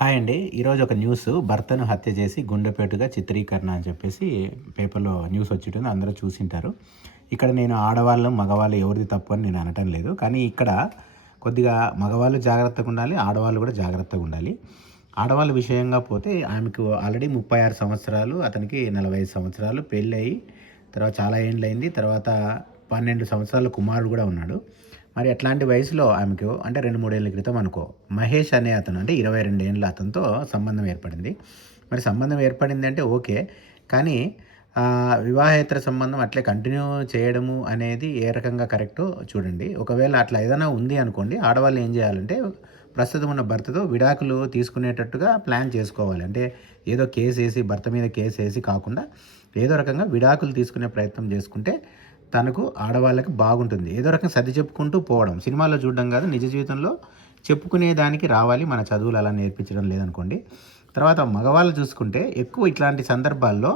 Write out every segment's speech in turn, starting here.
Hi అండి. ఈరోజు ఒక న్యూస్ భర్తను హత్య చేసి గుండెపోటుగా చిత్రీకరణ అని చెప్పేసి పేపర్‌లో న్యూస్ వచ్చింటుంది. అందరూ చూసింటారు. ఇక్కడ నేను ఆడవాళ్ళు, మగవాళ్ళు ఎవరిది తప్పు అని నేను అనటం లేదు. కానీ ఇక్కడ కొద్దిగా మగవాళ్ళు జాగ్రత్తగా ఉండాలి. ఆడవాళ్ళు కూడా జాగ్రత్తగా ఉండాలి. ఆడవాళ్ళ విషయంగా పోతే ఆమెకు ఆల్రెడీ 36 సంవత్సరాలు, అతనికి 45 సంవత్సరాలు పెళ్ళయి తర్వాత చాలా ఏండ్లయింది. తర్వాత 12 సంవత్సరాల కుమారుడు కూడా ఉన్నాడు. మరి అట్లాంటి వయసులో ఆమెకు అంటే 2, 3 ఏళ్ల క్రితం అనుకో మహేష్ అనే అతను అంటే 22 ఏండ్ల అతనితో సంబంధం ఏర్పడింది. మరి సంబంధం ఏర్పడింది అంటే ఓకే. కానీ వివాహేతర సంబంధం అట్లే కంటిన్యూ చేయడము అనేది ఏ రకంగా కరెక్టో చూడండి. ఒకవేళ అట్లా ఏదైనా ఉంది అనుకోండి, ఆడవాళ్ళు ఏం చేయాలంటే ప్రస్తుతం ఉన్న భర్తతో విడాకులు తీసుకునేటట్టుగా ప్లాన్ చేసుకోవాలి. అంటే ఏదో కేసేసి భర్త మీద కేసేసి కాకుండా ఏదో రకంగా విడాకులు తీసుకునే ప్రయత్నం చేసుకుంటే తనకు ఆడవాళ్ళకి బాగుంటుంది. ఏదో రకంగా సర్ది చెప్పుకుంటూ పోవడం. సినిమాల్లో చూడడం కాదు, నిజ జీవితంలో చెప్పుకునే దానికి రావాలి. మన చదువులు అలా నేర్పించడం లేదనుకోండి. తర్వాత మగవాళ్ళు చూసుకుంటే ఎక్కువ ఇట్లాంటి సందర్భాల్లో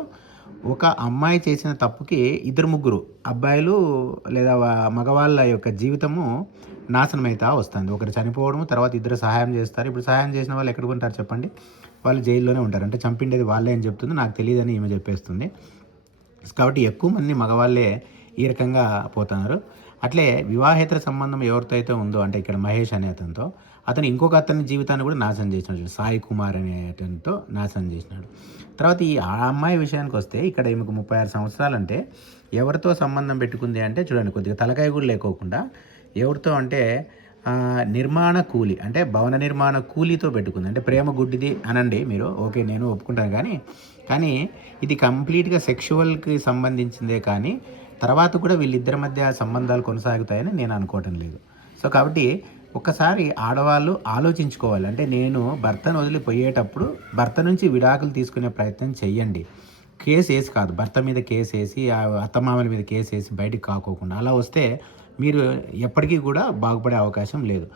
ఒక అమ్మాయి చేసిన తప్పుకి ఇద్దరు ముగ్గురు అబ్బాయిలు లేదా మగవాళ్ళ యొక్క జీవితము నాశనమైతా వస్తుంది. ఒకరు చనిపోవడము, తర్వాత ఇద్దరు సహాయం చేస్తారు. ఇప్పుడు సహాయం చేసిన వాళ్ళు ఎక్కడికి ఉంటారు చెప్పండి? వాళ్ళు జైల్లోనే ఉంటారు. అంటే చంపిండేది వాళ్ళే అని చెప్తుంది. నాకు తెలియదని ఈమె చెప్పేస్తుంది. కాబట్టి ఎక్కువ మంది మగవాళ్ళే ఈ రకంగా పోతున్నారు. అట్లే వివాహేతర సంబంధం ఎవరితో అయితే ఉందో అంటే ఇక్కడ మహేష్ అనే అతనితో, అతను ఇంకొక అతని జీవితాన్ని కూడా నాశనం చేసినాడు. సాయి కుమార్ అనే అతనితో నాశనం చేసినాడు. తర్వాత ఆ అమ్మాయి విషయానికి వస్తే ఇక్కడ ఈమెకు 36 సంవత్సరాలంటే ఎవరితో సంబంధం పెట్టుకుంది అంటే చూడండి, కొద్దిగా తలకాయ కూడా లేకోకుండా ఎవరితో అంటే నిర్మాణ కూలి అంటే భవన నిర్మాణ కూలీతో పెట్టుకుంది. అంటే ప్రేమ గుడ్డిది అనండి మీరు, ఓకే నేను ఒప్పుకుంటాను. కానీ ఇది కంప్లీట్గా సెక్షువల్కి సంబంధించిందే. కానీ తర్వాత కూడా వీళ్ళిద్దరి మధ్య సంబంధాలు కొనసాగుతాయని నేను అనుకోవటం లేదు. సో కాబట్టి ఒక్కసారి ఆడవాళ్ళు ఆలోచించుకోవాలి. అంటే నేను భర్తను వదిలిపోయేటప్పుడు భర్త నుంచి విడాకులు తీసుకునే ప్రయత్నం చెయ్యండి. కేసు వేసి కాదు, భర్త మీద కేసు వేసి అత్తమామల మీద కేసు వేసి బయటికి కాకోకుండా అలా వస్తే మీరు ఎప్పటికీ కూడా బాగుపడే అవకాశం లేదు.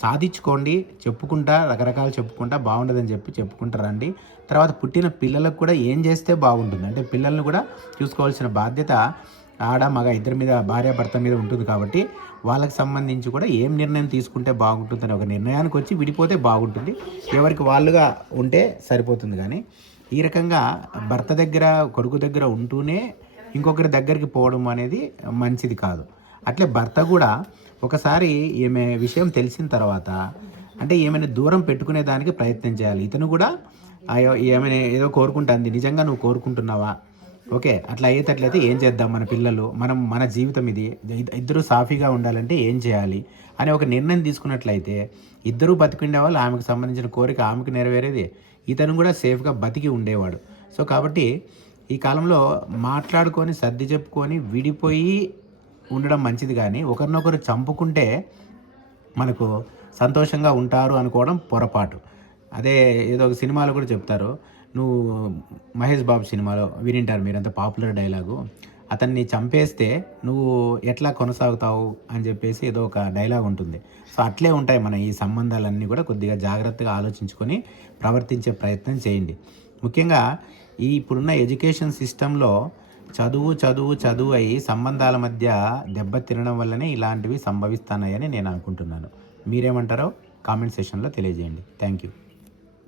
సాధించుకోండి, చెప్పుకుంటా రకరకాలు చెప్పుకుంటా బాగుండదని చెప్పుకుంటా రండి. తర్వాత పుట్టిన పిల్లలకు కూడా ఏం చేస్తే బాగుంటుంది అంటే పిల్లల్ని కూడా చూసుకోవాల్సిన బాధ్యత ఆడ మగ ఇద్దరి మీద, భార్య భర్త మీద ఉంటుంది. కాబట్టి వాళ్ళకి సంబంధించి కూడా ఏం నిర్ణయం తీసుకుంటే బాగుంటుందని ఒక నిర్ణయానికి వచ్చి విడిపోతే బాగుంటుంది. ఎవరికి వాళ్ళుగా ఉంటే సరిపోతుంది. కానీ ఈ రకంగా భర్త దగ్గర, కొడుకు దగ్గర ఉంటూనే ఇంకొకరి దగ్గరికి పోవడం అనేది మంచిది కాదు. అట్లే భర్త కూడా ఒకసారి ఈమె విషయం తెలిసిన తర్వాత అంటే ఏమైనా దూరం పెట్టుకునే దానికి ప్రయత్నం చేయాలి. ఇతను కూడా ఏమైనా ఏదో కోరుకుంటుంది, నిజంగా నువ్వు కోరుకుంటున్నావా? ఓకే, అట్లా అయ్యేటట్లయితే ఏం చేద్దాం? మన పిల్లలు, మన జీవితం ఇది, ఇద్దరు సాఫీగా ఉండాలంటే ఏం చేయాలి అని ఒక నిర్ణయం తీసుకున్నట్లయితే ఇద్దరూ బతికుండేవాళ్ళు. ఆమెకు సంబంధించిన కోరిక ఆమెకు నెరవేరేది, ఇతను కూడా సేఫ్గా బతికి ఉండేవాడు. సో కాబట్టి ఈ కాలంలో మాట్లాడుకొని సర్ది చెప్పుకొని విడిపోయి ఉండడం మంచిది. కానీ ఒకరినొకరు చంపుకుంటే మనకు సంతోషంగా ఉంటారు అనుకోవడం పొరపాటు. అదే ఏదో ఒక సినిమాలో కూడా చెప్తారు. నువ్వు మహేష్ బాబు సినిమాలో వినింటారు మీరంతా, పాపులర్ డైలాగు, అతన్ని చంపేస్తే నువ్వు ఎట్లా కొనసాగుతావు అని చెప్పేసి ఏదో ఒక డైలాగ్ ఉంటుంది. సో అట్లే ఉంటాయి మన ఈ సంబంధాలన్నీ కూడా. కొద్దిగా జాగ్రత్తగా ఆలోచించుకొని ప్రవర్తించే ప్రయత్నం చేయండి. ముఖ్యంగా ఈ ఇప్పుడున్న ఎడ్యుకేషన్ సిస్టంలో చదువు అయి సంబంధాల మధ్య దెబ్బ తినడం వల్లనే ఇలాంటివి సంభవిస్తున్నాయని నేను అనుకుంటున్నాను. మీరేమంటారో కామెంట్ సెక్షన్లో తెలియజేయండి. Thank you.